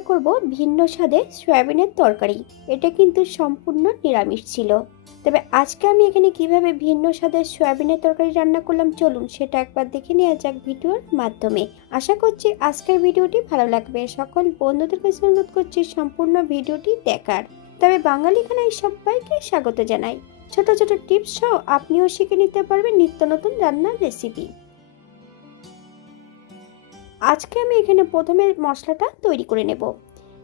রান্না করব ভিন্ন স্বাদে সয়াবিনের তরকারি। এটা কিন্তু সম্পূর্ণ নিরামিষ ছিল। তবে আজকে আমি এখানে কিভাবে ভিন্ন স্বাদের সয়াবিনের তরকারি রান্না করলাম চলুন সেটা একবার দেখে নেওয়া যাক ভিডিওর মাধ্যমে। আশা করছি আজকের ভিডিওটি ভালো লাগবে। সকল বন্ধুদের কাছে অনুরোধ করছি সম্পূর্ণ ভিডিওটি দেখার। তবে বাঙালি খানায় সবাইকে স্বাগত জানাই। ছোট ছোট টিপস সহ আপনিও শিখে নিতে পারবেন নিত্য নতুন রান্নার রেসিপি। আজকে আমি এখানে প্রথমে মশলাটা তৈরি করে নেব।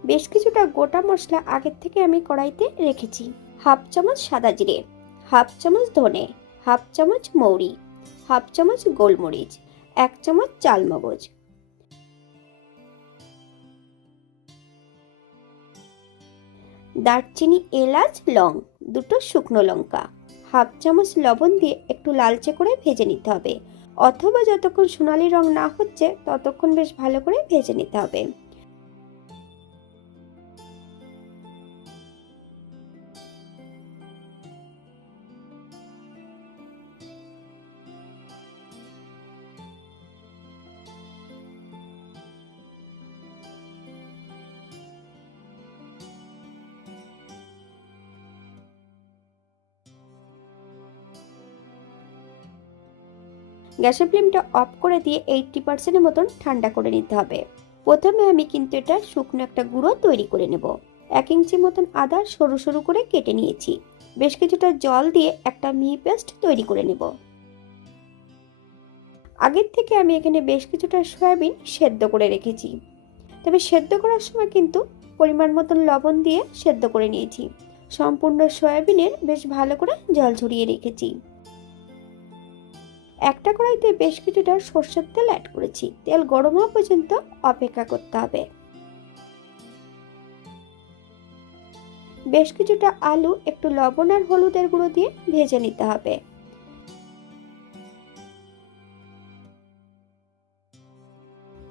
বেশ কিছুটা গোটা মশলা আগের থেকে আমি কড়াইতে রেখেছি। হাফ চামচ সাদা জিরে, হাফ চামচ ধনে, হাফ চামচ মৌরি, হাফ চামচ গোলমরিচ, 1 চামচ চালমগজ, দারচিনি, এলাচ, লং, দুটো শুকনো লঙ্কা, হাফ চামচ লবণ দিয়ে একটু লালচে করে ভেজে নিতে হবে, অথবা যতক্ষণ সোনালী রং না হচ্ছে ততক্ষণ বেশ ভালো করে ভেজে নিতে হবে। গ্যাসের ফ্লেমটা অফ করে দিয়ে 80% মতন ঠান্ডা করে নিতে হবে। প্রথমে আমি কিন্তু এটা শুকনো একটা গুঁড়ো তৈরি করে নেব। 1 ইঞ্চি মতন আদা সরু সরু করে কেটে নিয়েছি। বেশ কিছুটা জল দিয়ে একটা মিহি পেস্ট তৈরি করে নেব। আগের থেকে আমি এখানে বেশ কিছুটা সয়াবিন সেদ্ধ করে রেখেছি। তবে সেদ্ধ করার সময় কিন্তু পরিমাণ মতন লবণ দিয়ে সেদ্ধ করে নিয়েছি। সম্পূর্ণ সয়াবিনের বেশ ভালো করে জল ঝরিয়ে রেখেছি। একটা কড়াইতে বেশ কিছুটা সরষের তেল অ্যাড করেছি। তেল গরম হওয়া পর্যন্ত অপেক্ষা করতে হবে। বেশ কিছুটা আলু একটু লবণ আর হলুদের গুঁড়ো দিয়ে ভেজে নিতে হবে।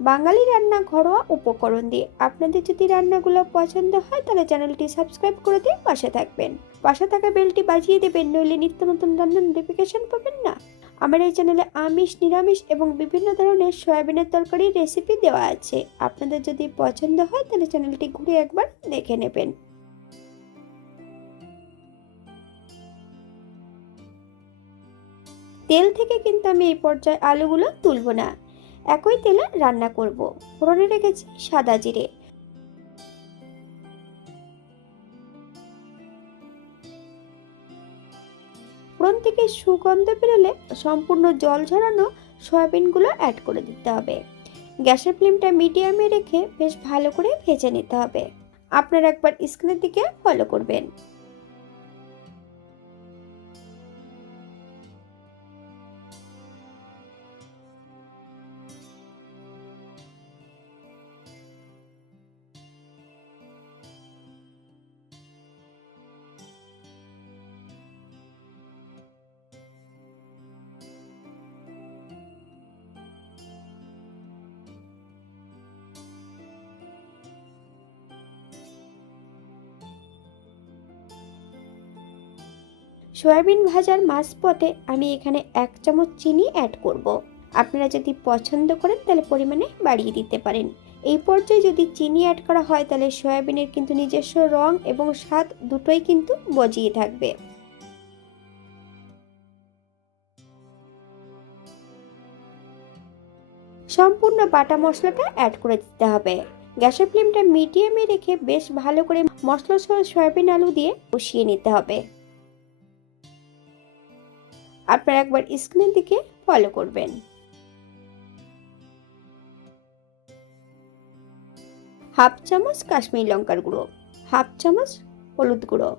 বাঙালি রান্না ঘরোয়া উপকরণ দিয়ে আপনাদের যদি রান্নাগুলো পছন্দ হয় তাহলে চ্যানেলটি সাবস্ক্রাইব করে দিয়ে পাশে থাকবেন। পাশে থাকা বেলটি বাজিয়ে দেবেন, নইলে নিত্য নতুন রান্নার নোটিফিকেশন পাবেন না। আমার এই চ্যানেলে আমিষ, নিরামিষ এবং বিভিন্ন ধরনের সয়াবিনের তরকারির রেসিপি দেওয়া আছে। আপনাদের যদি পছন্দ হয় তাহলে চ্যানেলটি ঘুরে একবার দেখে নেবেন। তেল থেকে কিন্তু আমি এই পর্যায়ে আলুগুলো তুলব না, একই তেলে রান্না করব। ফোড়নে রেখেছি সাদা জিরে। ফোড়ন থেকে সুগন্ধ বেরোলে সম্পূর্ণ জল ঝরানো সয়াবিনগুলো অ্যাড করে দিতে হবে। গ্যাসের ফ্লেমটা মিডিয়ামে রেখে বেশ ভালো করে ভেজে নিতে হবে। আপনারা একবার স্ক্রিনের দিকে ফলো করবেন। সয়াবিন ভাজার মাঝপথে আমি এখানে 1 চামচ চিনি অ্যাড করব। আপনারা যদি পছন্দ করেন তাহলে পরিমাণে বাড়িয়ে দিতে পারেন। এই পর্যায়ে যদি চিনি অ্যাড করা হয় তাহলে সয়াবিনের কিন্তু নিজস্ব রং এবং স্বাদ দুটোই কিন্তু বজিয়ে থাকবে। সম্পূর্ণ বাটা মশলাটা অ্যাড করে দিতে হবে। গ্যাসের ফ্লেমটা মিডিয়ামে রেখে বেশ ভালো করে মশলা সহ সয়াবিন আলু দিয়ে কষিয়ে নিতে হবে। আপনারা একবার স্ক্রিনের দিকে ফলো করবেন। হাফ চামচ কাশ্মীরি লঙ্কার গুঁড়ো, হাফ চামচ হলুদ গুঁড়ো,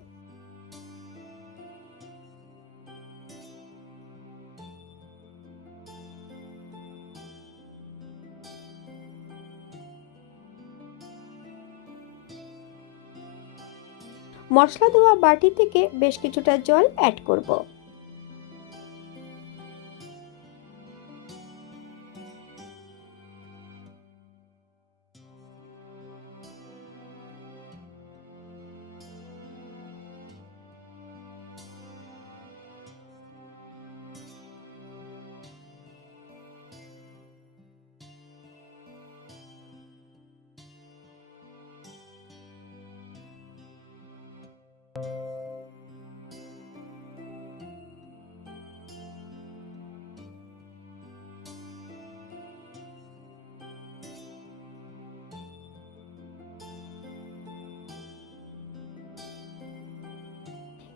মশলা ধোয়া বাটি থেকে বেশ কিছুটা জল অ্যাড করব।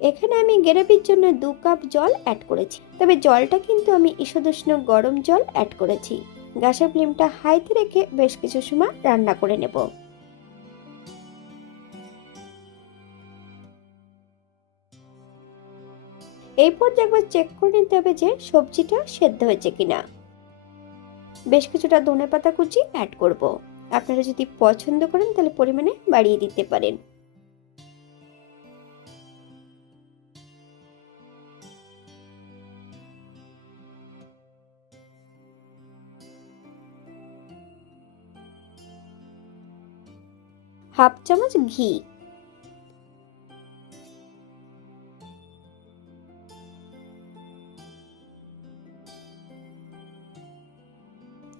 এখানে আমি গ্রেভির জন্য 2 কাপ জল অ্যাড করেছি, তবে জলটা কিন্তু আমি ঈষদুষ্ণ গরম জল অ্যাড করেছি। গ্যাসের ফ্লেমটা হাইতে রেখে বেশ কিছু সময় রান্না করে নেব। এই পর্যায়ে একবার চেক করে নিতে হবে যে সবজিটা সেদ্ধ হয়েছে কিনা। বেশ কিছুটা ধনেপাতা কুচি অ্যাড করব। আপনারা যদি পছন্দ করেন তাহলে পরিমাণে বাড়িয়ে দিতে পারেন। হাফ চামচ ঘি,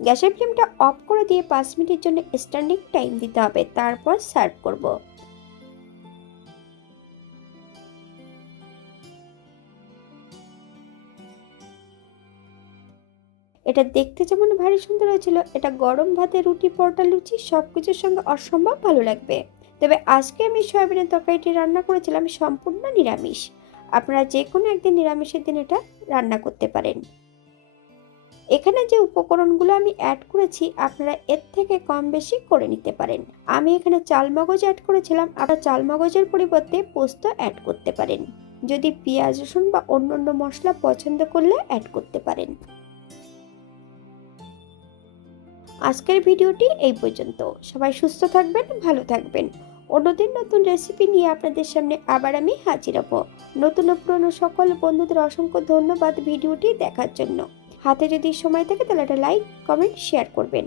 গ্যাসের ফ্লেমটা অফ করে দিয়ে 5 মিনিটের জন্য স্ট্যান্ডিং টাইম দিতে হবে, তারপর সার্ভ করব। এটা দেখতে যেমন ভারী সুন্দর হয়েছিল, এটা গরম ভাতে, রুটি, পরোটা, লুচি সবকিছুর সঙ্গে অসম্ভব ভালো লাগবে। তবে আজকে আমি সয়াবিনের তরকারিটি রান্না করেছিলাম সম্পূর্ণ নিরামিষ। আপনারা যে কোনো একদিন নিরামিষের দিন এটা রান্না করতে পারেন। এখানে যে উপকরণগুলো আমি অ্যাড করেছি আপনারা এর থেকে কম বেশি করে নিতে পারেন। আমি এখানে চালমগজ অ্যাড করেছিলাম, আপনারা চালমগজের পরিবর্তে পোস্ত অ্যাড করতে পারেন। যদি পেঁয়াজ, রসুন বা অন্যান্য মশলা পছন্দ করলে অ্যাড করতে পারেন। আজকের ভিডিওটি এই পর্যন্ত। সবাই সুস্থ থাকবেন, ভালো থাকবেন। অন্যদিন নতুন রেসিপি নিয়ে আপনাদের সামনে আবার আমি হাজির হব। নতুন ও পুরনো সকল বন্ধুদের অসংখ্য ধন্যবাদ ভিডিওটি দেখার জন্য। হাতে যদি সময় থাকে তাহলে একটা লাইক, কমেন্ট, শেয়ার করবেন।